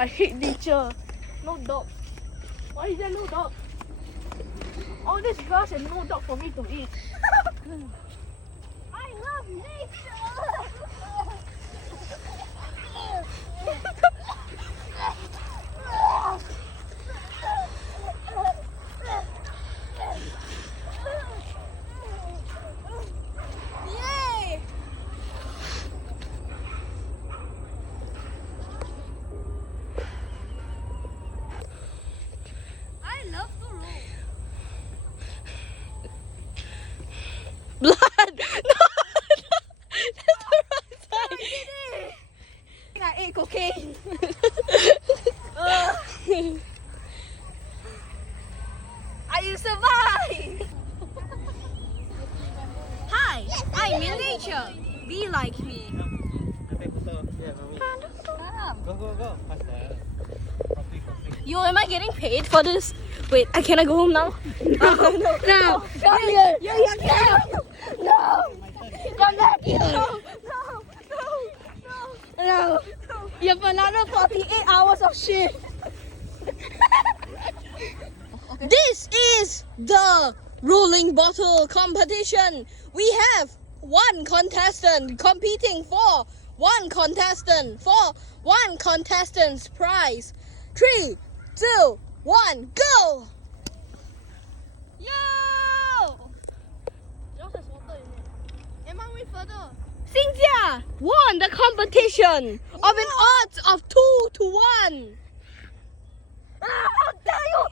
I hate nature. No dog. Why is there no dog? All this grass and no dog for me to eat. I love nature. Yay! I love to roll. Blood! No! That's the wrong side. I ate cocaine. I survive. Hi, I'm in nature. Be like me. Go. Faster. Yo, am I getting paid for this? Wait, can I go home now? No. Come here. No. Come back here. No. You have another 48 hours of shit. This is the rolling bottle competition. We have one contestant competing for one contestant's prize. 3, 2, 1, go! Yo! Yours has water in it. Am I way further? Xing Jia won the competition of an odds of 2 to 1. How dare you!